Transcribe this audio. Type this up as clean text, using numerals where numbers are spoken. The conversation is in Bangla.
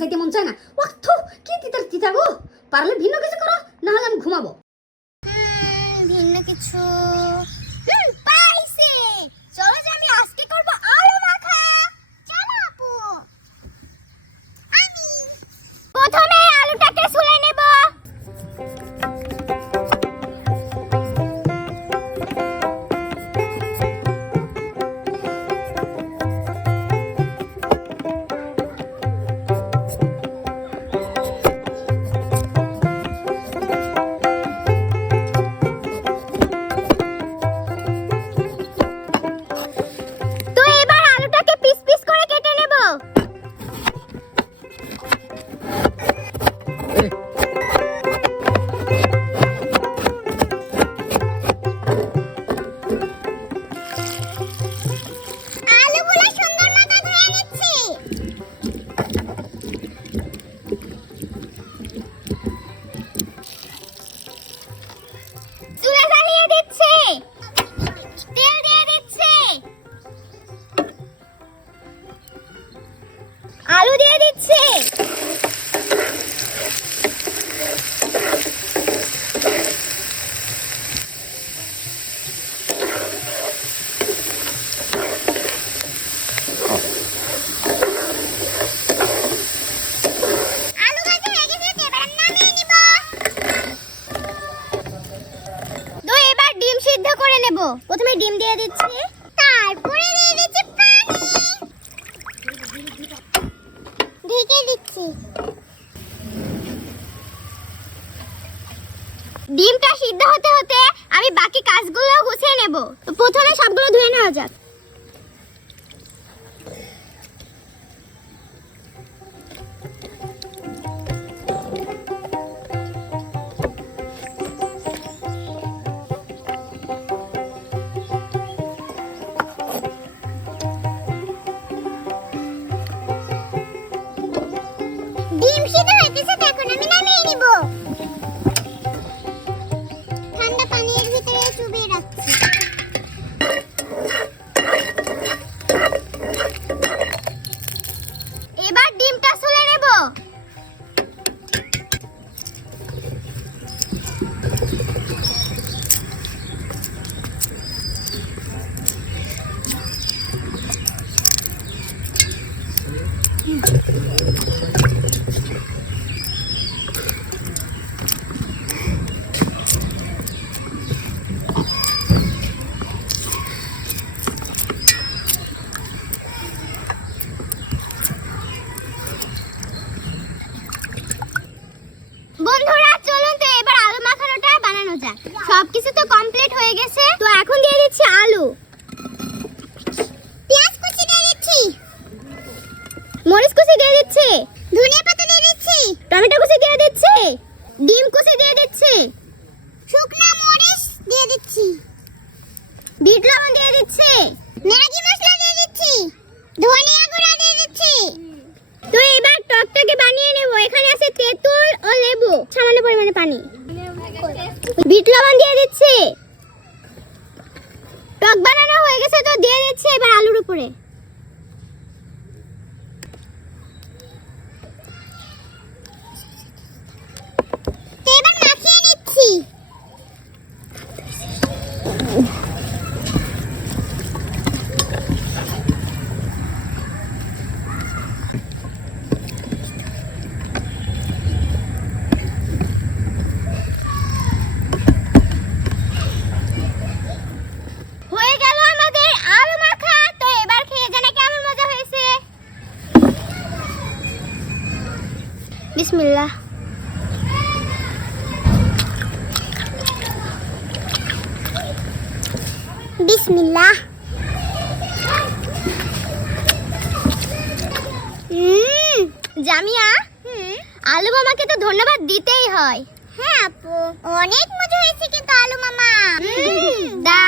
যাইতে মন চায় না। ওয়াক্ত কি তিতা গো, পারলে ভিন্ন কিছু করো, না হলে আমি ঘুমাবো। ভিন্ন কিছু পাইছে। চলো যে আমি আজকে করব আলু মাখা। চলো আপু। আমি প্রথমে আলুটাকে ছুলে নেব। আলু দিয়ে দিচ্ছি। আলু ভাজা হয়ে গেছে, এবার নামিয়ে নিব। তো এবার ডিম সিদ্ধ করে নেব। প্রথমে ডিম দিয়ে দিচ্ছি, তারপরে দিয়ে দিচ্ছি পানি। ঢেকে দিচ্ছি। ডিমটা সিদ্ধ হতে হতে আমি বাকি কাজগুলো গুছিয়ে নেব। তো প্রথমে সবগুলো ধুয়ে নেওয়া যাক। ডিম সিদ্ধ হইতেছে, এখন আমি নামিয়ে নিব। ঠান্ডা পানির ভিতরে চুবিয়ে রাখছি। এবার ডিমটা ছুলে নেব। বন্ধুরা চলুন তো এবার আলু মাখানোটা বানানো যাক। সবকিছু তো কমপ্লিট হয়ে গেছে, তো এখন দিয়ে দিচ্ছি আলু। পেঁয়াজ কুচি দিয়ে দিচ্ছি, মরিচ কুচি দিয়ে দিচ্ছি, ধনিয়া পাতা দিয়ে দিচ্ছি, টমেটো কুচি দিয়ে দিচ্ছি, ডিম কুচি দিয়ে দিচ্ছি, শুকনো মরিচ দিয়ে দিচ্ছি, বিট লবণ দিয়ে দিচ্ছি, ম্যাগি মশলা দিয়ে দিচ্ছি, ধনিয়া গুঁড়া দিয়ে দিচ্ছি। তো এবার টকটাকে বানিয়ে নেব। এখানে আছে তেঁতুল ও লেবু, সামান্য পরিমাণে পানি, বিট লবণ দিয়ে দিচ্ছি। টক বানানো হয়ে গেছে, তো দিয়ে দিচ্ছি এবার আলুর উপরে। এবার মাখিয়ে নিচ্ছি। বিসমিল্লাহ। বিসমিল্লাহ। জামিয়া, আলু মামাকে তো ধন্যবাদ দিতেই হয়। হ্যাঁ আপু, অনেক মজা হয়েছে কিন্তু আলু মামা। দা